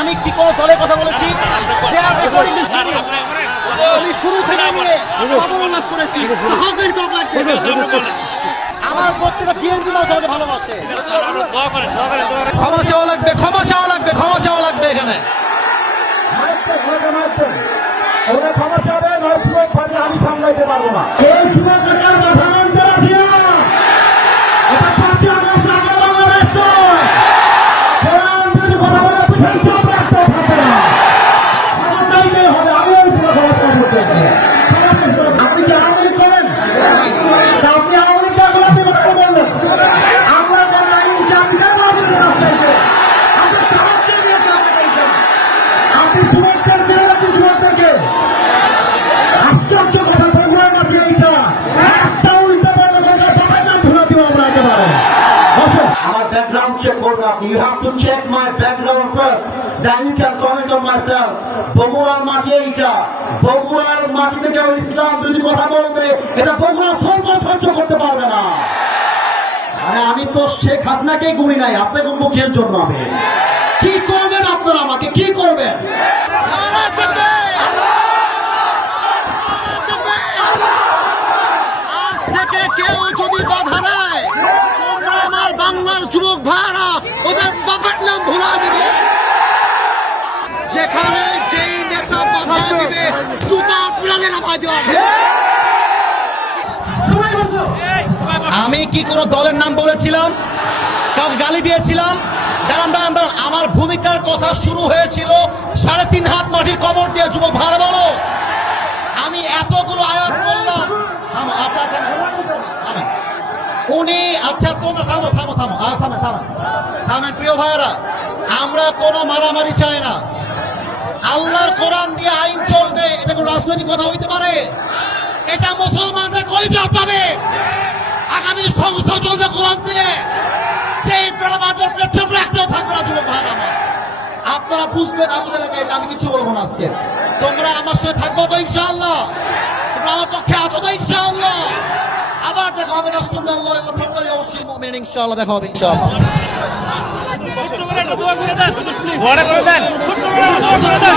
আমি কি কোনো দলের কথা বলেছি. আমি শুরু থেকে আমার প্রত্যেকটা বিএনপি মানুষ আমাকে ভালোবাসে। ক্ষমা চাওয়া লাগবে, ক্ষমা চাওয়া লাগবে, ক্ষমা চাওয়া লাগবে এখানে। ক্ষমা চেক করবে আপনি you have to check my background first then you can comment on my self বগুড়ার মাটি এইটা। বগুড়ার মাটিতে কেউ ইসলাম যদি কথা বলবে। এটা বগুড়া সর্ব সহ্য করতে পারবে না। আরে, আমি তো শেখ হাসিনাকেই গুনি নাই। আপনাকে মুখের জন্য আমি? কি করবেন আপনারা আমাকে? কি করবেন আজ থেকে কেউ যদি বাধা দেয় তোমরা আমার বাংলার যুবক ভাইরা ওদের বাবার নাম ভুলা দিবে যেখানে যেই নেতা বাধা দিবে জুতা প্রাণে নামাই দেওয়া হবে। আমি কি কোনো দলের নাম বলেছিলাম? কাউকে গালি দিয়েছিলাম? দাঁড়ান দাঁড়ান দাঁড়ান। আমার ভূমিকার কথা শুরু হয়েছিল সাড়ে তিন হাত মাটির কবর দিয়ে। যুবক ভালো বলো। আমি এতগুলো আয়াত করলাম আচ্ছা থামো। থামেন। উনি আচ্ছা তোমরা থামো থামো থামো। আ, থামেন থামেন থামেন প্রিয় ভাইরা আমরা কোনো মারামারি চাই না। আল্লাহর কোরআন দিয়ে আইন চলবে। এটা কোনো রাজনৈতিক কথা হইতে পারে? এটা মুসলমানদের কই যাবে আগামী সংসদ চলবে কোরআন দিয়ে। সেই বেড়াবাদের পেছন রাখতেও থাকবে না, যুবক ভাইরা আমার। আপনারা বুঝবেন আমাদের এলাকায় আমি কিছু বলব না আজকে। তোমরা আমার সঙ্গে থাকব তো ইনশাআল্লাহ। তোমরা আমার পক্ষে আছো তো ইনশাআল্লাহ। আবার দেখা হবে রাসূলুল্লাহ এবং তোমরা অবশ্যই মুমিন ইনশাআল্লাহ দেখা হবে ইনশাআল্লাহ। ঘরে করে দেন। ছোট্ট করে দোয়া করে দেন।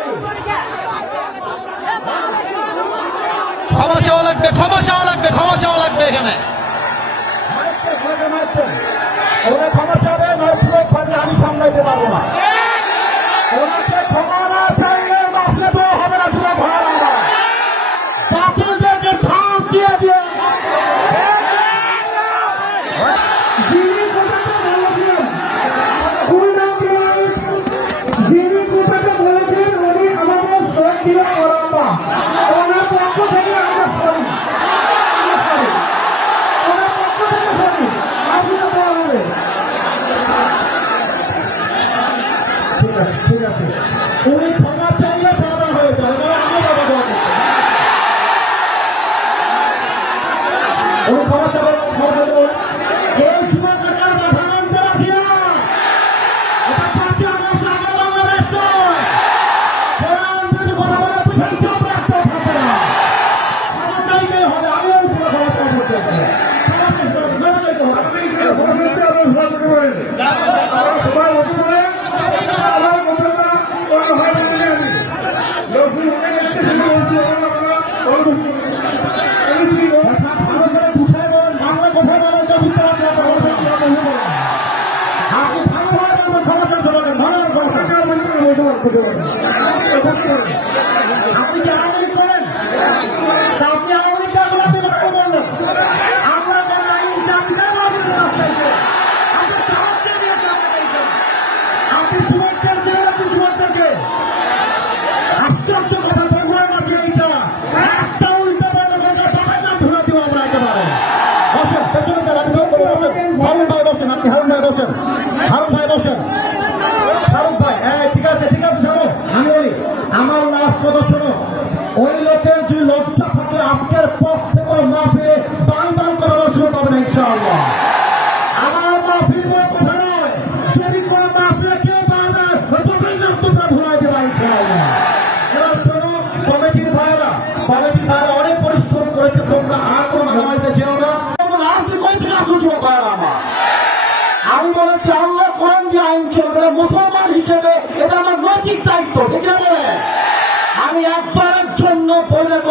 ক্ষমা চাওয়া লাগবে ক্ষমা চাওয়া লাগবে ক্ষমা চাওয়া লাগবে এখানে ওরা ক্ষমা চাবে নয় যুবক পারলে আমি সামলাইতে পারব না ওনাকে ক্ষমা না চাইলে বাপলে তো হবে না যুবক ভাড়া বাপুদেরকে ছাপ দিয়ে দিয়ে যিনি কথাটা বলেছিলেন, যিনি কথাটা বলেছেন উনি আমাদের শ্রদ্ধেয় বড়প্পা। ওনার পক্ষ থেকে আমরা sorry। আমরা sorry। ওনার পক্ষ থেকে sorry। আপনারা দেওয়া হবে। ঠিক আছে ঠিক আছে। উনি ক্ষমা চাইলে সমাধান হয়ে যাবে এবার আমি বাবা দোয়া করতে উনি ক্ষমা চাবেন ক্ষমা চাইতে বলেন এই যুবক নেতার মাথা নামতে রাখি না এটা পাঁচই আগস্ট আগে বাংলাদেশ নয় কোরআন যদি কথা বলে পিঠে চাপ রাখতে থাকে না ক্ষমা চাইতে হবে আমি ওই পুরো ক্ষমা চাই করতে হবে ক্ষমা চাইতে হবে ক্ষমা চাইতে হবে আমরা সবাই বসে পড়ে আমার কথাটা বলা হয় না জানি লোকজন অনেক এসে শুনে বলছে আমরা কথা ভালো করে বুঝাই বলেন বাংলা কথা বলেন তো বুঝতে পারছি না আপনি ভালোভাবে বলবেন ক্ষমা চান সবাইকে ভালো ক্ষমা আপনি কি আওয়ামী লীগ করেন আপনি আওয়ামী লীগ করে আপনি কথা বললেন আমরা যারা আইন এসে আপনি যুবকদের জেলে আপনি যুবকদেরকে আশ্চর্য কথা বগুড়ার মাঝে এইটা একটা উল্টা বলে কথা বাবার নাম ভুলে দিব আমরা একেবারে বসেন পেছনে যান আপনি হারুন ভাই বসেন আপনি হারুন ভাই বসেন প্রদর্শনে ওই লোকের যে লজ্জা থাকে, আজকের পর থেকে মাফিয়ে বান বান করানোর সুযোগ পাবে না, ইনশাআল্লাহ। আমার মাফি বলে কথা নয়। যদি কোনো মাফিয়ে কেউ পাবে তবেই রক্তটা ঘুরাই দেবে ইনশাআল্লাহ। এবার শোনো, কমিটির ভাইরা কমিটির ভাইরা অনেক পরিশ্রম করেছে, তোমরা আর কোনো মারামারিতে যেও না। আমি বলেছি আল্লাহ কোরআন যে আইন চলবে মুসলমান হিসেবে এটা আমার নৈতিক দায়িত্ব, ঠিক আছে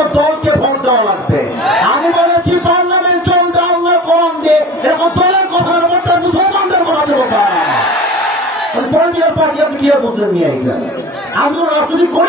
তো দলকে ভোট দেওয়া লাগবে। আমি বলেছি, পার্লামেন্ট চলবে আল্লাহ কোরআন দিয়ে। এরকম দলের কথা ব্যাপারটা মুসলমানদের কথা দেবো পলিটিক্যাল পার্টি আপনি কি বুঝলেন নিয়ে রাজনীতি করি